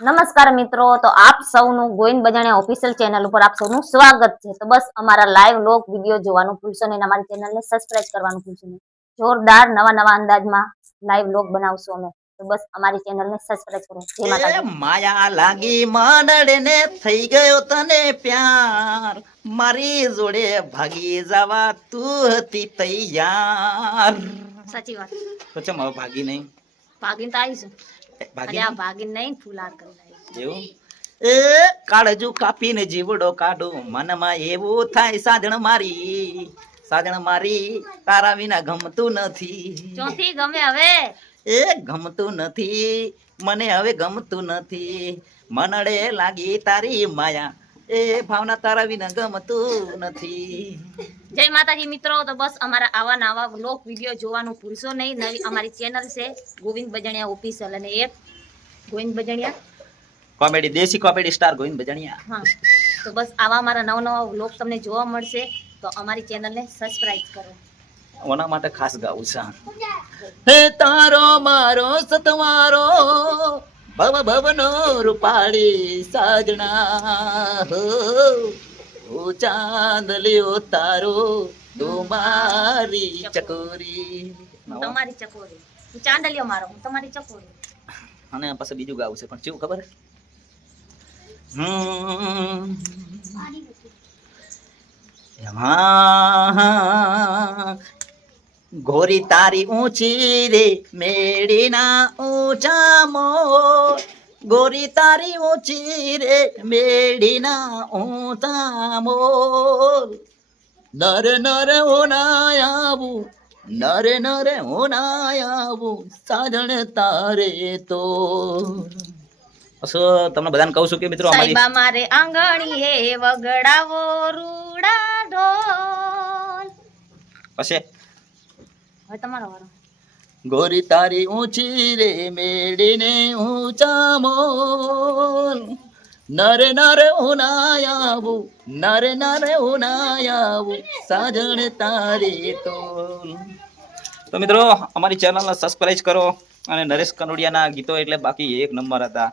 નમસ્કાર મિત્રો, તો આપ સૌનું ગોવિંદ બજાણિયા ઓફિશિયલ ચેનલ ઉપર આપ સૌનું સ્વાગત છે। તો બસ અમારા લાઈવ લોક વિડીયો જોવાનું ભૂલશો નહીં, અમારી ચેનલને સબસ્ક્રાઇબ કરવાનું ભૂલશો નહીં। જોરદાર નવા અંદાજમાં લાઈવ લોક બનાવશું અમે, તો બસ અમારી ચેનલને સબસ્ક્રાઇબ કરો। જય માતાજી। માયા લાગી માનડને થઈ ગયો તને પ્યાર, મારી જોડે ભાગી જવા તું હતી તૈયાર। સાચી વાત તો ચમ હવે ભાગી નહીં? ભાગીને તો આવીશું, ભાગી ભાગીને નહીં, ફૂલાર કરી એવું એ કાળજુ કાપીને જીવડો કાઢો, મનમાં એવું થાય સાજણ મારી તારા વિના ગમતું નથી। ચોથી ગમે હવે એ ગમતું નથી મને, હવે ગમતું નથી, મનડે લાગી તારી માયા, એ ભાવના તારા વિના ગમતું નથી। જય માતાજી મિત્રો, તો બસ અમારા આવા નવા વ્લોગ વિડીયો જોવાનું ભૂલશો નહીં। નવી અમારી ચેનલ છે ગોવિંદ બજાણિયા ઓફિશિયલ, અને એક ગોવિંદ બજાણિયા કોમેડી, દેશી કોમેડી સ્ટાર ગોવિંદ બજાણિયા। હા, તો બસ આવા અમારા નવા વ્લોગ તમને જોવા મળશે, તો અમારી ચેનલને સબસ્ક્રાઇબ કરો। ઓના માટે ખાસ ગાવું છે, હે તારો મારો સતવારો, ભવ ભવનો રૂપાળી સાજણા, હો ચાંદલિયો તારો, તું મારી ચકોરી। તમારી ચકોરી, હું ચાંદલિયો મારો, હું તમારી ચકોરી। અને પછી બીજું ગાવું છે, પણ કેવું ખબર? ગોરી તારી ઊંચી રે મેડીના ઊંચા મોર, ગોરી તારી ઊંચી રે મેડીના ઊંચા મોર, નરે નરે ઓનાયાવું, નરે નરે ઓનાયાવું, સાજણ તારે તો। તમને બધાને કહું છું કે મિત્રો સાઈબા મારે આંગણીએ વગડાવો રૂડા ઢોલ। પછી હવે તમારો વારો। ગોરી તારી ઊંચી રે મેડીને ઊંચા મોલ, નરે નરે ઉનાયાવું, નરે નરે ઉનાયાવું, સાજણ તારે તો। તો મિત્રો અમારી ચેનલને સબસ્ક્રાઇબ કરો, અને નરેશ કનોડિયાના ગીતો એટલે બાકી એક નંબર હતા।